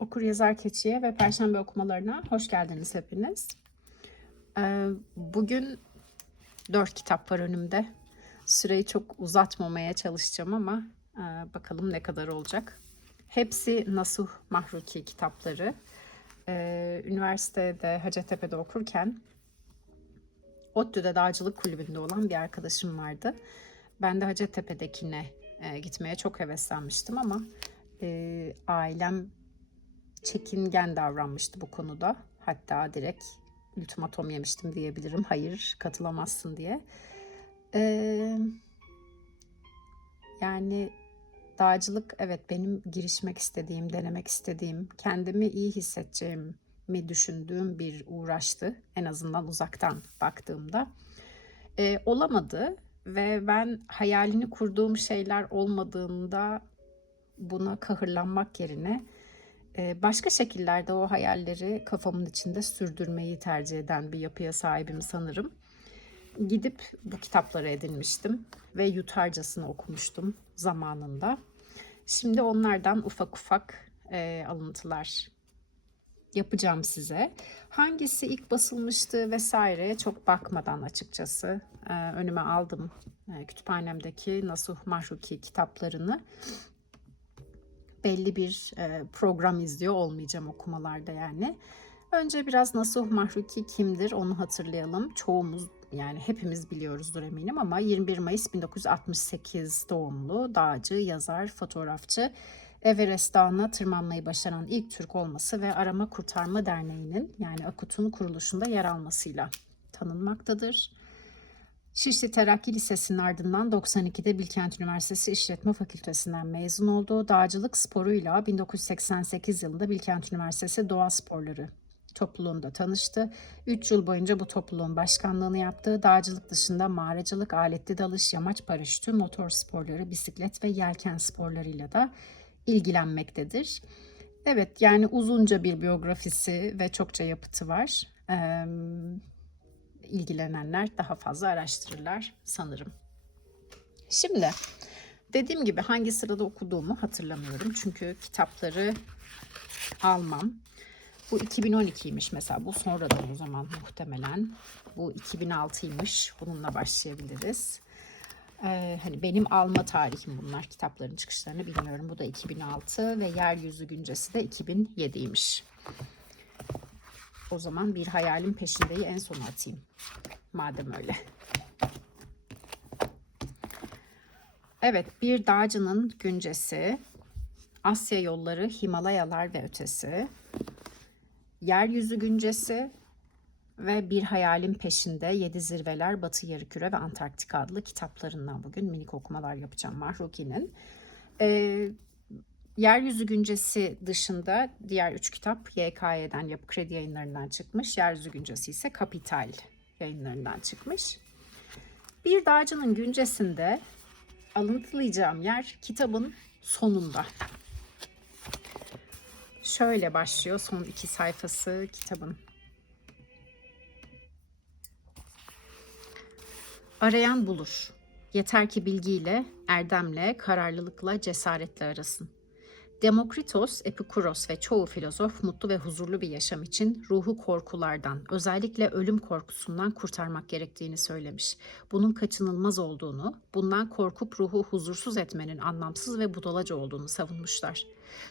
Okur Yazar Keçi'ye ve Perşembe okumalarına hoş geldiniz hepiniz. Ee, Bugün dört kitap var önümde. Süreyi çok uzatmamaya çalışacağım ama e, bakalım ne kadar olacak. Hepsi Nasuh Mahruki kitapları. Ee, Üniversitede Hacettepe'de okurken ODTÜ'de dağcılık kulübünde olan bir arkadaşım vardı. Ben de Hacettepe'dekine e, gitmeye çok heveslenmiştim ama e, ailem çekingen davranmıştı bu konuda. Hatta direkt ultimatom yemiştim diyebilirim. Hayır katılamazsın diye. Ee, yani dağcılık evet benim girişmek istediğim, denemek istediğim, kendimi iyi hissedeceğimi düşündüğüm bir uğraştı. En azından uzaktan baktığımda. Ee, olamadı ve ben hayalini kurduğum şeyler olmadığında buna kahırlanmak yerine başka şekillerde o hayalleri kafamın içinde sürdürmeyi tercih eden bir yapıya sahibim sanırım. Gidip bu kitapları edinmiştim ve yutarcasını okumuştum zamanında. Şimdi onlardan ufak ufak e, alıntılar yapacağım size. Hangisi ilk basılmıştı vesaire çok bakmadan açıkçası e, önüme aldım e, kütüphanemdeki Nasuh Mahruki kitaplarını belli bir e, program izliyor olmayacağım okumalarda yani. Önce biraz Nasuh Mahruki kimdir onu hatırlayalım. Çoğumuz yani hepimiz biliyoruzdur eminim ama 21 Mayıs 1968 doğumlu dağcı, yazar, fotoğrafçı. Everest Dağı'na tırmanmayı başaran ilk Türk olması ve Arama Kurtarma Derneği'nin yani AKUT'un kuruluşunda yer almasıyla tanınmaktadır. Şişli Terakki Lisesi'nin ardından 92'de Bilkent Üniversitesi İşletme Fakültesinden mezun oldu. Dağcılık sporuyla 1988 yılında Bilkent Üniversitesi Doğa Sporları topluluğunda tanıştı. 3 yıl boyunca bu topluluğun başkanlığını yaptı. Dağcılık dışında mağaracılık, aletli dalış, yamaç paraşütü, motor sporları, bisiklet ve yelken sporlarıyla da ilgilenmektedir. Evet yani uzunca bir biyografisi ve çokça yapıtı var. Ee, ilgilenenler daha fazla araştırırlar sanırım. Şimdi dediğim gibi hangi sırada okuduğumu hatırlamıyorum. Çünkü kitapları almam. Bu 2012'ymiş mesela. Bu sonradan o zaman muhtemelen. Bu 2006'ymış. Bununla başlayabiliriz. Ee, hani benim alma tarihim bunlar. Kitapların çıkışlarını bilmiyorum. Bu da 2006 ve Yeryüzü Güncesi de 2007'ymiş. O zaman bir hayalin peşindeyi en sona atayım. Madem öyle. Evet, bir dağcının güncesi, Asya yolları, Himalayalar ve ötesi, yeryüzü güncesi ve bir hayalin peşinde Yedi Zirveler, Batı Yarıküre ve Antarktika adlı kitaplarından bugün minik okumalar yapacağım Mahruki'nin. Ee, Yeryüzü Güncesi dışında diğer üç kitap YKY'den Yapı Kredi yayınlarından çıkmış. Yeryüzü Güncesi ise Kapital yayınlarından çıkmış. Bir Dağcının Güncesi'nde alıntılayacağım yer kitabın sonunda. Şöyle başlıyor son iki sayfası kitabın. Arayan bulur. Yeter ki bilgiyle, erdemle, kararlılıkla, cesaretle arasın. Demokritos, Epikuros ve çoğu filozof mutlu ve huzurlu bir yaşam için ruhu korkulardan, özellikle ölüm korkusundan kurtarmak gerektiğini söylemiş. Bunun kaçınılmaz olduğunu, bundan korkup ruhu huzursuz etmenin anlamsız ve budalaca olduğunu savunmuşlar.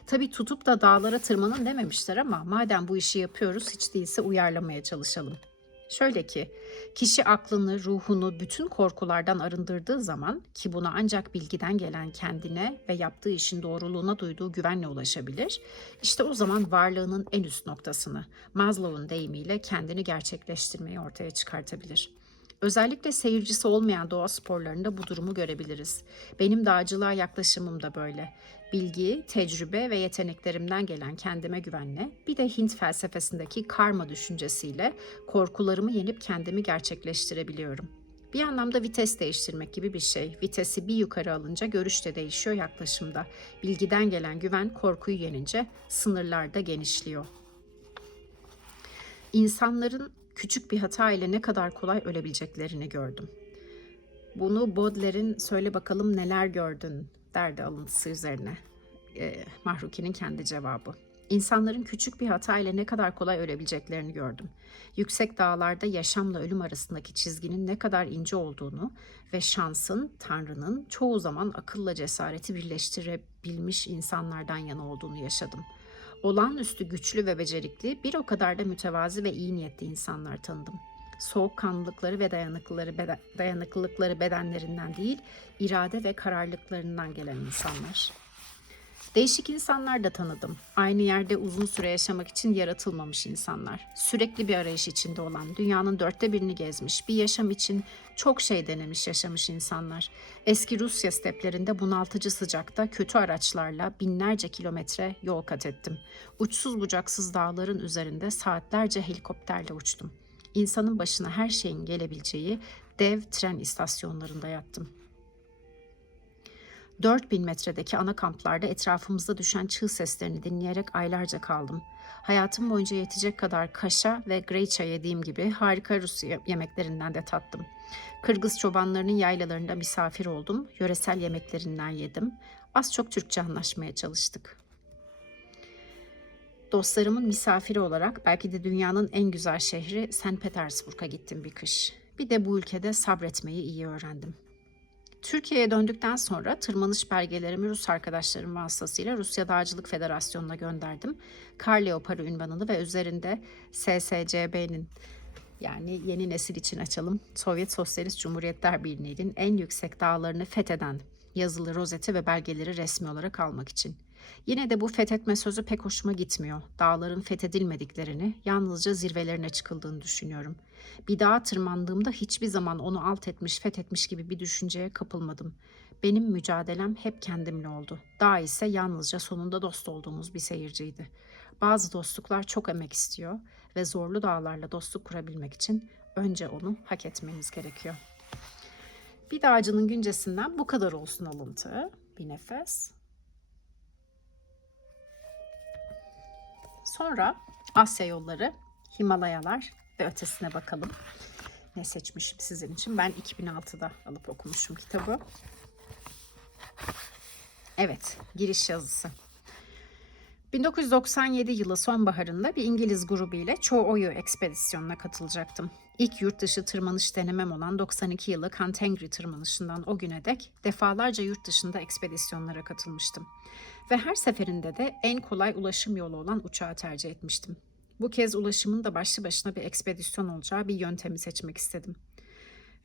Tabi tutup da dağlara tırmanın dememişler ama madem bu işi yapıyoruz hiç değilse uyarlamaya çalışalım. Şöyle ki, kişi aklını, ruhunu bütün korkulardan arındırdığı zaman ki buna ancak bilgiden gelen kendine ve yaptığı işin doğruluğuna duyduğu güvenle ulaşabilir. İşte o zaman varlığının en üst noktasını, Maslow'un deyimiyle kendini gerçekleştirmeyi ortaya çıkartabilir. Özellikle seyircisi olmayan doğa sporlarında bu durumu görebiliriz. Benim dağcılığa yaklaşımım da böyle. Bilgi, tecrübe ve yeteneklerimden gelen kendime güvenle, bir de Hint felsefesindeki karma düşüncesiyle korkularımı yenip kendimi gerçekleştirebiliyorum. Bir anlamda vites değiştirmek gibi bir şey. Vitesi bir yukarı alınca görüş de değişiyor yaklaşımda. Bilgiden gelen güven korkuyu yenince sınırlar da genişliyor. İnsanların küçük bir hata ile ne kadar kolay ölebileceklerini gördüm. Bunu Baudelaire'in Söyle Bakalım Neler Gördün derdi alıntısı üzerine. E, Mahruki'nin kendi cevabı. İnsanların küçük bir hata ile ne kadar kolay ölebileceklerini gördüm. Yüksek dağlarda yaşamla ölüm arasındaki çizginin ne kadar ince olduğunu ve şansın, Tanrı'nın çoğu zaman akılla cesareti birleştirebilmiş insanlardan yana olduğunu yaşadım. Olağanüstü güçlü ve becerikli, bir o kadar da mütevazi ve iyi niyetli insanlar tanıdım. Soğukkanlılıkları ve dayanıklılıkları, beden, dayanıklılıkları bedenlerinden değil, irade ve kararlılıklarından gelen insanlar. Değişik insanlar da tanıdım. Aynı yerde uzun süre yaşamak için yaratılmamış insanlar. Sürekli bir arayış içinde olan, dünyanın dörtte birini gezmiş, bir yaşam için çok şey denemiş yaşamış insanlar. Eski Rusya steplerinde bunaltıcı sıcakta kötü araçlarla binlerce kilometre yol kat ettim. Uçsuz bucaksız dağların üzerinde saatlerce helikopterle uçtum. İnsanın başına her şeyin gelebileceği dev tren istasyonlarında yattım. 4000 metredeki ana kamplarda etrafımızda düşen çığ seslerini dinleyerek aylarca kaldım. Hayatım boyunca yetecek kadar kaşa ve greyça yediğim gibi harika Rus yemeklerinden de tattım. Kırgız çobanlarının yaylalarında misafir oldum. Yöresel yemeklerinden yedim. Az çok Türkçe anlaşmaya çalıştık. Dostlarımın misafiri olarak belki de dünyanın en güzel şehri St. Petersburg'a gittim bir kış. Bir de bu ülkede sabretmeyi iyi öğrendim. Türkiye'ye döndükten sonra tırmanış belgelerimi Rus arkadaşlarım vasıtasıyla Rusya Dağcılık Federasyonu'na gönderdim. Kar Leoparı ünvanını ve üzerinde SSCB'nin yani yeni nesil için açalım Sovyet Sosyalist Cumhuriyetler Birliği'nin en yüksek dağlarını fetheden yazılı rozeti ve belgeleri resmi olarak almak için. Yine de bu fethetme sözü pek hoşuma gitmiyor. Dağların fethedilmediklerini, yalnızca zirvelerine çıkıldığını düşünüyorum. Bir dağa tırmandığımda hiçbir zaman onu alt etmiş, fethetmiş gibi bir düşünceye kapılmadım. Benim mücadelem hep kendimle oldu. Dağ ise yalnızca sonunda dost olduğumuz bir seyirciydi. Bazı dostluklar çok emek istiyor ve zorlu dağlarla dostluk kurabilmek için önce onu hak etmeniz gerekiyor. Bir dağcının güncesinden bu kadar olsun alıntı. Bir nefes. Sonra Asya yolları, Himalayalar ve ötesine bakalım. Ne seçmişim sizin için? Ben 2006'da alıp okumuşum kitabı. Evet, giriş yazısı. 1997 yılı sonbaharında bir İngiliz grubu ile Çoğoyu ekspedisyonuna katılacaktım. İlk yurt dışı tırmanış denemem olan 92 yılı Kantengri tırmanışından o güne dek defalarca yurt dışında ekspedisyonlara katılmıştım. Ve her seferinde de en kolay ulaşım yolu olan uçağı tercih etmiştim. Bu kez ulaşımın da başlı başına bir ekspedisyon olacağı bir yöntemi seçmek istedim.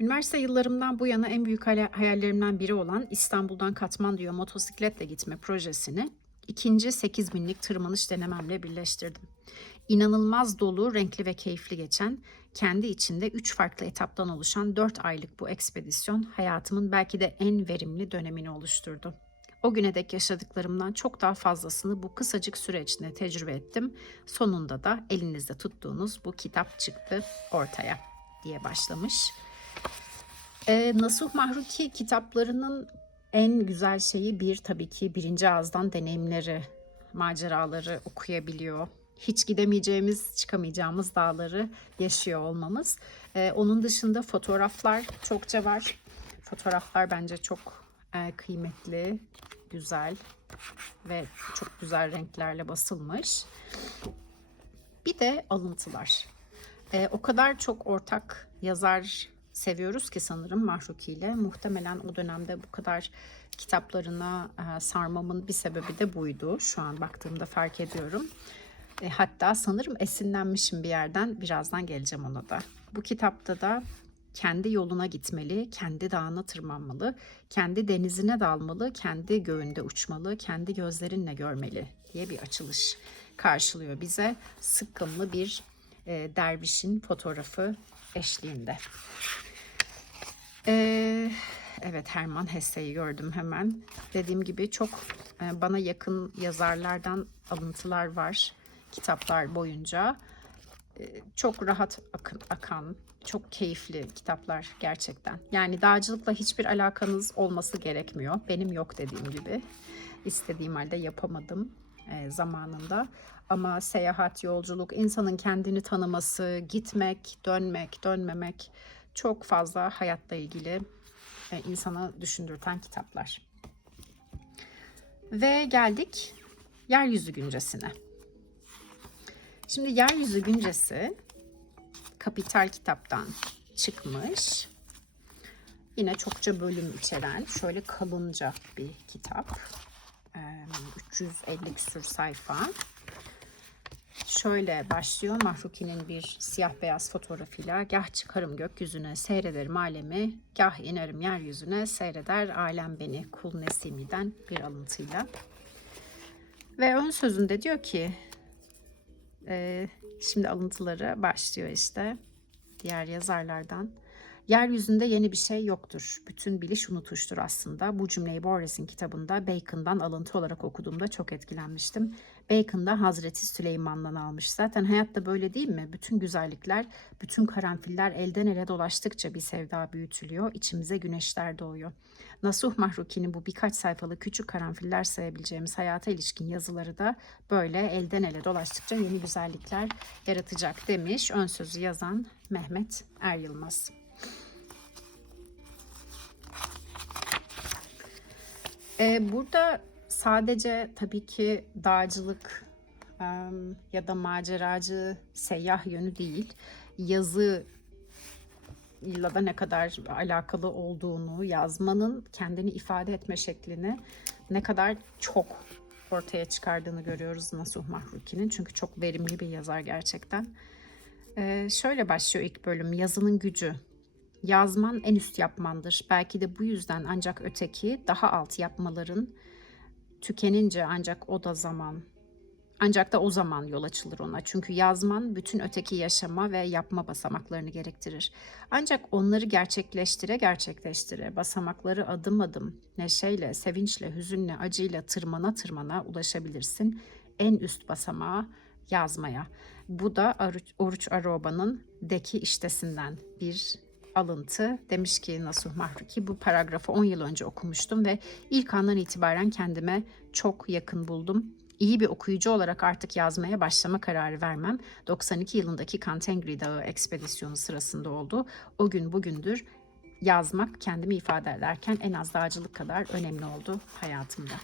Üniversite yıllarımdan bu yana en büyük hayallerimden biri olan İstanbul'dan Katmandu'ya motosikletle gitme projesini ikinci 8 binlik tırmanış denememle birleştirdim. İnanılmaz dolu, renkli ve keyifli geçen, kendi içinde 3 farklı etaptan oluşan 4 aylık bu ekspedisyon hayatımın belki de en verimli dönemini oluşturdu. O güne dek yaşadıklarımdan çok daha fazlasını bu kısacık süre içinde tecrübe ettim. Sonunda da elinizde tuttuğunuz bu kitap çıktı ortaya diye başlamış. Ee, Nasuh Mahruki kitaplarının en güzel şeyi bir tabii ki birinci ağızdan deneyimleri, maceraları okuyabiliyor. Hiç gidemeyeceğimiz, çıkamayacağımız dağları yaşıyor olmamız. Ee, onun dışında fotoğraflar çokça var. Fotoğraflar bence çok kıymetli, güzel ve çok güzel renklerle basılmış. Bir de alıntılar. E, o kadar çok ortak yazar seviyoruz ki sanırım Mahruki ile. Muhtemelen o dönemde bu kadar kitaplarına e, sarmamın bir sebebi de buydu. Şu an baktığımda fark ediyorum. E, hatta sanırım esinlenmişim bir yerden. Birazdan geleceğim ona da. Bu kitapta da kendi yoluna gitmeli, kendi dağına tırmanmalı, kendi denizine dalmalı, kendi göğünde uçmalı, kendi gözlerinle görmeli diye bir açılış karşılıyor bize. Sıkkımlı bir e, dervişin fotoğrafı eşliğinde. Ee, evet Herman Hesse'yi gördüm hemen. Dediğim gibi çok e, bana yakın yazarlardan alıntılar var kitaplar boyunca. Çok rahat akın, akan, çok keyifli kitaplar gerçekten. Yani dağcılıkla hiçbir alakanız olması gerekmiyor. Benim yok dediğim gibi. İstediğim halde yapamadım e, zamanında. Ama seyahat, yolculuk, insanın kendini tanıması, gitmek, dönmek, dönmemek çok fazla hayatla ilgili e, insana düşündürten kitaplar. Ve geldik yeryüzü güncesine. Şimdi Yeryüzü Güncesi Kapital kitaptan çıkmış. Yine çokça bölüm içeren şöyle kalınca bir kitap. Ee, 350 küsur sayfa. Şöyle başlıyor Mahruki'nin bir siyah beyaz fotoğrafıyla. Gah çıkarım gökyüzüne seyrederim alemi, gah inerim yeryüzüne seyreder alem beni kul Nesimi'den bir alıntıyla. Ve ön sözünde diyor ki, e, şimdi alıntıları başlıyor işte diğer yazarlardan. Yeryüzünde yeni bir şey yoktur. Bütün biliş unutuştur aslında. Bu cümleyi Borges'in kitabında Bacon'dan alıntı olarak okuduğumda çok etkilenmiştim. Bacon da Hazreti Süleyman'dan almış. Zaten hayatta böyle değil mi? Bütün güzellikler, bütün karanfiller elden ele dolaştıkça bir sevda büyütülüyor. içimize güneşler doğuyor. Nasuh Mahruki'nin bu birkaç sayfalık küçük karanfiller sayabileceğimiz hayata ilişkin yazıları da böyle elden ele dolaştıkça yeni güzellikler yaratacak demiş. Ön sözü yazan Mehmet Er Yılmaz. Ee, burada sadece tabii ki dağcılık ya da maceracı, seyyah yönü değil, yazı ile da ne kadar alakalı olduğunu, yazmanın kendini ifade etme şeklini ne kadar çok ortaya çıkardığını görüyoruz Nasuh Mahruki'nin. Çünkü çok verimli bir yazar gerçekten. Ee, şöyle başlıyor ilk bölüm. Yazının gücü. Yazman en üst yapmandır. Belki de bu yüzden ancak öteki daha alt yapmaların tükenince ancak o da zaman ancak da o zaman yol açılır ona. Çünkü yazman bütün öteki yaşama ve yapma basamaklarını gerektirir. Ancak onları gerçekleştire gerçekleştire basamakları adım adım neşeyle, sevinçle, hüzünle, acıyla tırmana tırmana ulaşabilirsin en üst basamağa yazmaya. Bu da Oruç Aroba'nın Deki iştesinden bir alıntı. Demiş ki Nasuh Mahruki bu paragrafı 10 yıl önce okumuştum ve ilk andan itibaren kendime çok yakın buldum. İyi bir okuyucu olarak artık yazmaya başlama kararı vermem 92 yılındaki Kantengri Dağı ekspedisyonu sırasında oldu. O gün bugündür yazmak kendimi ifade ederken en az dağcılık kadar önemli oldu hayatımda.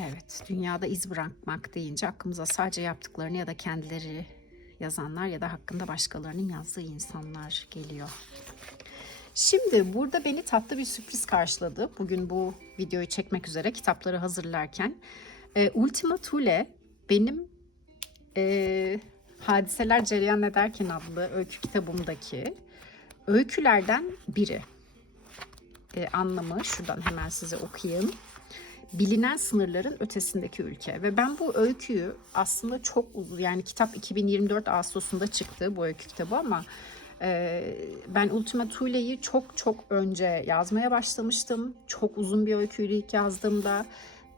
Evet, dünyada iz bırakmak deyince aklımıza sadece yaptıklarını ya da kendileri yazanlar ya da hakkında başkalarının yazdığı insanlar geliyor. Şimdi burada beni tatlı bir sürpriz karşıladı. Bugün bu videoyu çekmek üzere kitapları hazırlarken. E, Ultima Thule benim e, Hadiseler Cereyan Ederken adlı öykü kitabımdaki öykülerden biri. E, anlamı şuradan hemen size okuyayım bilinen sınırların ötesindeki ülke. Ve ben bu öyküyü aslında çok uzun yani kitap 2024 Ağustos'unda çıktı bu öykü kitabı ama e, ben Ultima Thule'yi çok çok önce yazmaya başlamıştım. Çok uzun bir öyküydü ilk yazdığımda.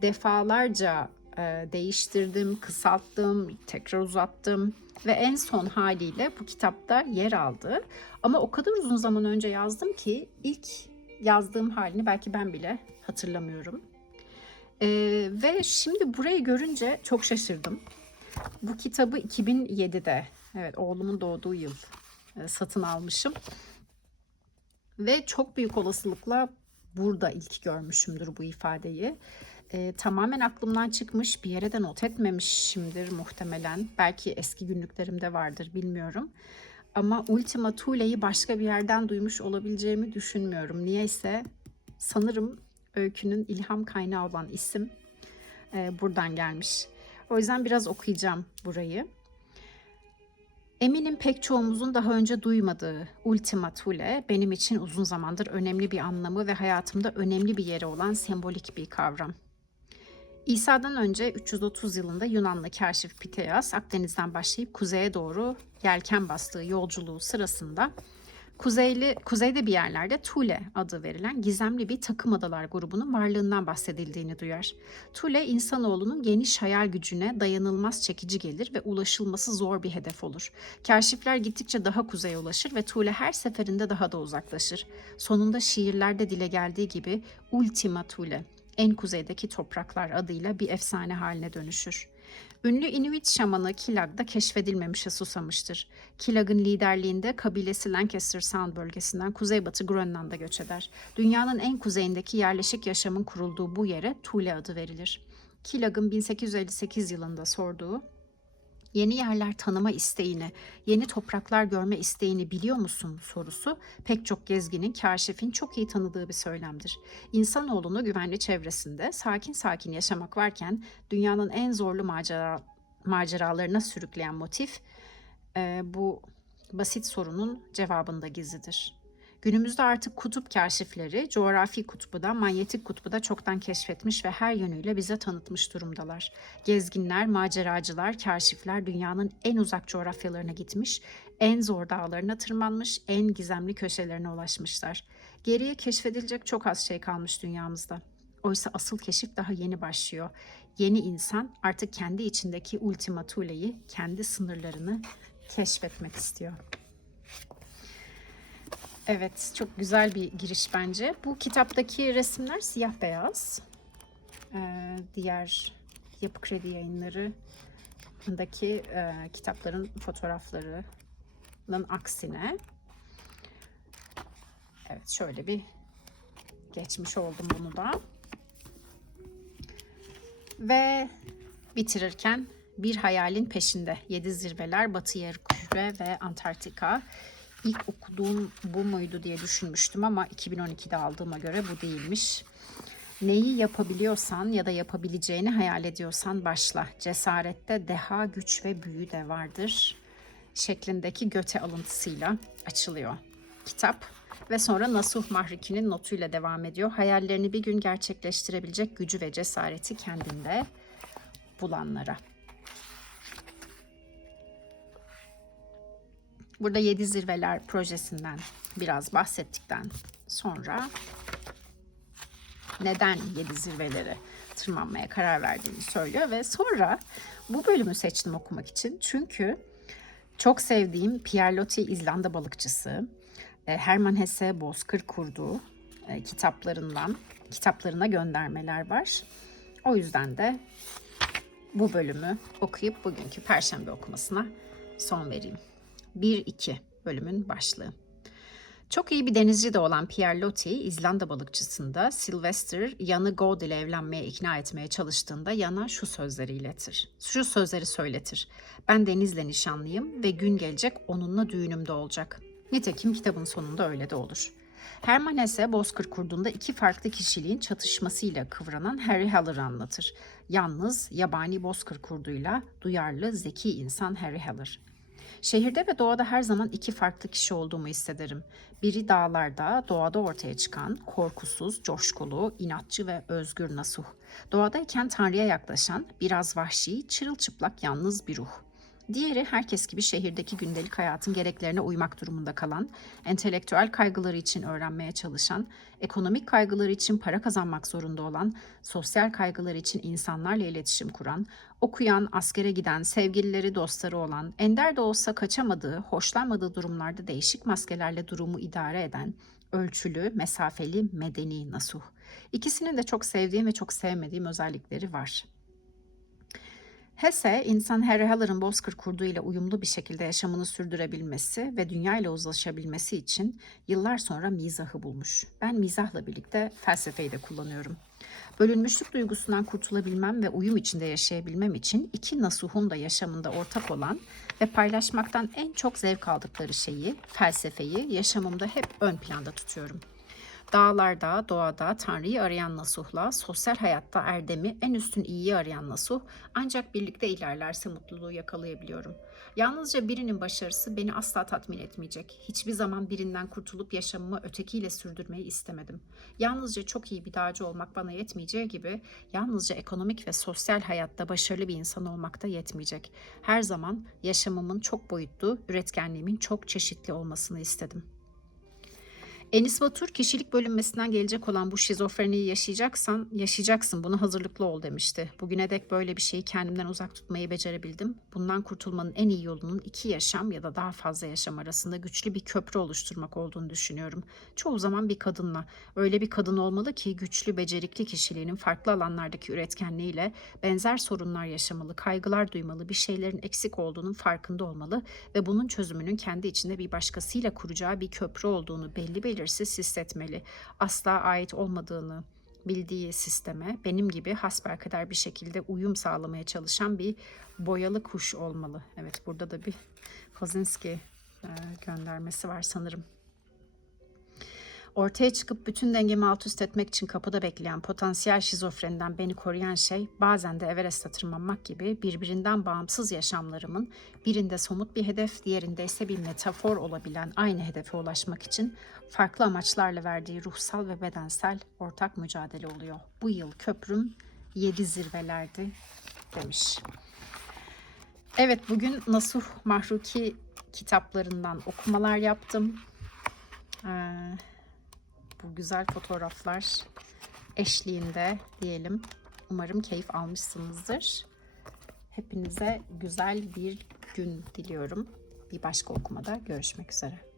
Defalarca e, değiştirdim, kısalttım, tekrar uzattım ve en son haliyle bu kitapta yer aldı. Ama o kadar uzun zaman önce yazdım ki ilk yazdığım halini belki ben bile hatırlamıyorum. Ee, ve şimdi burayı görünce çok şaşırdım. Bu kitabı 2007'de, evet oğlumun doğduğu yıl e, satın almışım. Ve çok büyük olasılıkla burada ilk görmüşümdür bu ifadeyi. E, tamamen aklımdan çıkmış bir yere de not etmemişimdir muhtemelen. Belki eski günlüklerimde vardır bilmiyorum. Ama Ultima Thule'yi başka bir yerden duymuş olabileceğimi düşünmüyorum. Niyeyse sanırım öykünün ilham kaynağı olan isim e, buradan gelmiş. O yüzden biraz okuyacağım burayı. Eminim pek çoğumuzun daha önce duymadığı Ultima Thule benim için uzun zamandır önemli bir anlamı ve hayatımda önemli bir yeri olan sembolik bir kavram. İsa'dan önce 330 yılında Yunanlı kaşif Piteas Akdeniz'den başlayıp kuzeye doğru yelken bastığı yolculuğu sırasında Kuzeyli, kuzeyde bir yerlerde Tule adı verilen gizemli bir takım adalar grubunun varlığından bahsedildiğini duyar. Tule insanoğlunun geniş hayal gücüne dayanılmaz çekici gelir ve ulaşılması zor bir hedef olur. Kaşifler gittikçe daha kuzeye ulaşır ve Tule her seferinde daha da uzaklaşır. Sonunda şiirlerde dile geldiği gibi Ultima Tule, en kuzeydeki topraklar adıyla bir efsane haline dönüşür. Ünlü Inuit şamanı Kilag da keşfedilmemişe susamıştır. Kilag'ın liderliğinde kabilesi Lancaster Sound bölgesinden kuzeybatı Grönland'a göç eder. Dünyanın en kuzeyindeki yerleşik yaşamın kurulduğu bu yere Thule adı verilir. Kilag'ın 1858 yılında sorduğu yeni yerler tanıma isteğini, yeni topraklar görme isteğini biliyor musun sorusu pek çok gezginin, kaşifin çok iyi tanıdığı bir söylemdir. İnsanoğlunu güvenli çevresinde sakin sakin yaşamak varken dünyanın en zorlu macera, maceralarına sürükleyen motif e, bu basit sorunun cevabında gizlidir. Günümüzde artık kutup kaşifleri coğrafi kutbu da manyetik kutbu da çoktan keşfetmiş ve her yönüyle bize tanıtmış durumdalar. Gezginler, maceracılar, kaşifler dünyanın en uzak coğrafyalarına gitmiş, en zor dağlarına tırmanmış, en gizemli köşelerine ulaşmışlar. Geriye keşfedilecek çok az şey kalmış dünyamızda. Oysa asıl keşif daha yeni başlıyor. Yeni insan artık kendi içindeki ultima thule'yi, kendi sınırlarını keşfetmek istiyor. Evet, çok güzel bir giriş bence. Bu kitaptaki resimler siyah beyaz. Ee, diğer Yapı Kredi yayınlarındaki e, kitapların fotoğraflarının aksine. Evet, şöyle bir geçmiş oldum bunu da. Ve bitirirken bir hayalin peşinde. Yedi zirveler, Batı Yarımküre ve Antarktika. İlk okuduğum bu muydu diye düşünmüştüm ama 2012'de aldığıma göre bu değilmiş. Neyi yapabiliyorsan ya da yapabileceğini hayal ediyorsan başla. Cesarette deha, güç ve büyü de vardır. Şeklindeki göte alıntısıyla açılıyor kitap. Ve sonra Nasuh Mahriki'nin notuyla devam ediyor. Hayallerini bir gün gerçekleştirebilecek gücü ve cesareti kendinde bulanlara. Burada Yedi Zirveler projesinden biraz bahsettikten sonra neden Yedi Zirveleri tırmanmaya karar verdiğini söylüyor ve sonra bu bölümü seçtim okumak için çünkü çok sevdiğim Pierre Loti İzlanda balıkçısı e, Herman Hesse Bozkır kurduğu e, kitaplarından kitaplarına göndermeler var. O yüzden de bu bölümü okuyup bugünkü perşembe okumasına son vereyim. 1-2 bölümün başlığı. Çok iyi bir denizci de olan Pierre Loti, İzlanda balıkçısında Sylvester Yan'ı God ile evlenmeye ikna etmeye çalıştığında Yan'a şu sözleri iletir. Şu sözleri söyletir. Ben denizle nişanlıyım ve gün gelecek onunla düğünümde olacak. Nitekim kitabın sonunda öyle de olur. Herman Hesse Bozkır kurduğunda iki farklı kişiliğin çatışmasıyla kıvranan Harry Haller'ı anlatır. Yalnız yabani Bozkır kurduyla duyarlı, zeki insan Harry Haller. Şehirde ve doğada her zaman iki farklı kişi olduğumu hissederim. Biri dağlarda, doğada ortaya çıkan, korkusuz, coşkulu, inatçı ve özgür Nasuh. Doğadayken Tanrı'ya yaklaşan, biraz vahşi, çırılçıplak yalnız bir ruh. Diğeri herkes gibi şehirdeki gündelik hayatın gereklerine uymak durumunda kalan, entelektüel kaygıları için öğrenmeye çalışan, ekonomik kaygıları için para kazanmak zorunda olan, sosyal kaygıları için insanlarla iletişim kuran, okuyan, askere giden, sevgilileri, dostları olan, ender de olsa kaçamadığı, hoşlanmadığı durumlarda değişik maskelerle durumu idare eden, ölçülü, mesafeli, medeni Nasuh. İkisinin de çok sevdiğim ve çok sevmediğim özellikleri var. Hesse, insan Harry Haller'ın Bozkır kurduğu ile uyumlu bir şekilde yaşamını sürdürebilmesi ve dünya ile uzlaşabilmesi için yıllar sonra mizahı bulmuş. Ben mizahla birlikte felsefeyi de kullanıyorum. Bölünmüşlük duygusundan kurtulabilmem ve uyum içinde yaşayabilmem için iki nasuhun da yaşamında ortak olan ve paylaşmaktan en çok zevk aldıkları şeyi, felsefeyi yaşamımda hep ön planda tutuyorum. Dağlarda, doğada Tanrı'yı arayan Nasuh'la sosyal hayatta erdemi en üstün iyiyi arayan Nasuh ancak birlikte ilerlerse mutluluğu yakalayabiliyorum. Yalnızca birinin başarısı beni asla tatmin etmeyecek. Hiçbir zaman birinden kurtulup yaşamımı ötekiyle sürdürmeyi istemedim. Yalnızca çok iyi bir dağcı olmak bana yetmeyeceği gibi yalnızca ekonomik ve sosyal hayatta başarılı bir insan olmak da yetmeyecek. Her zaman yaşamımın çok boyutlu, üretkenliğimin çok çeşitli olmasını istedim. Enis Batur kişilik bölünmesinden gelecek olan bu şizofreniyi yaşayacaksan yaşayacaksın buna hazırlıklı ol demişti. Bugüne dek böyle bir şeyi kendimden uzak tutmayı becerebildim. Bundan kurtulmanın en iyi yolunun iki yaşam ya da daha fazla yaşam arasında güçlü bir köprü oluşturmak olduğunu düşünüyorum. Çoğu zaman bir kadınla. Öyle bir kadın olmalı ki güçlü, becerikli kişiliğinin farklı alanlardaki üretkenliğiyle benzer sorunlar yaşamalı, kaygılar duymalı, bir şeylerin eksik olduğunun farkında olmalı ve bunun çözümünün kendi içinde bir başkasıyla kuracağı bir köprü olduğunu belli belli belirsiz hissetmeli. Asla ait olmadığını, bildiği sisteme benim gibi hasbelkader bir şekilde uyum sağlamaya çalışan bir boyalı kuş olmalı. Evet burada da bir Kozinski e, göndermesi var sanırım. Ortaya çıkıp bütün dengemi alt üst etmek için kapıda bekleyen potansiyel şizofreniden beni koruyan şey bazen de Everest'e tırmanmak gibi birbirinden bağımsız yaşamlarımın birinde somut bir hedef, diğerinde ise bir metafor olabilen aynı hedefe ulaşmak için farklı amaçlarla verdiği ruhsal ve bedensel ortak mücadele oluyor. Bu yıl köprüm yedi zirvelerdi demiş. Evet bugün Nasuh Mahruki kitaplarından okumalar yaptım. Ee, bu güzel fotoğraflar eşliğinde diyelim. Umarım keyif almışsınızdır. Hepinize güzel bir gün diliyorum. Bir başka okumada görüşmek üzere.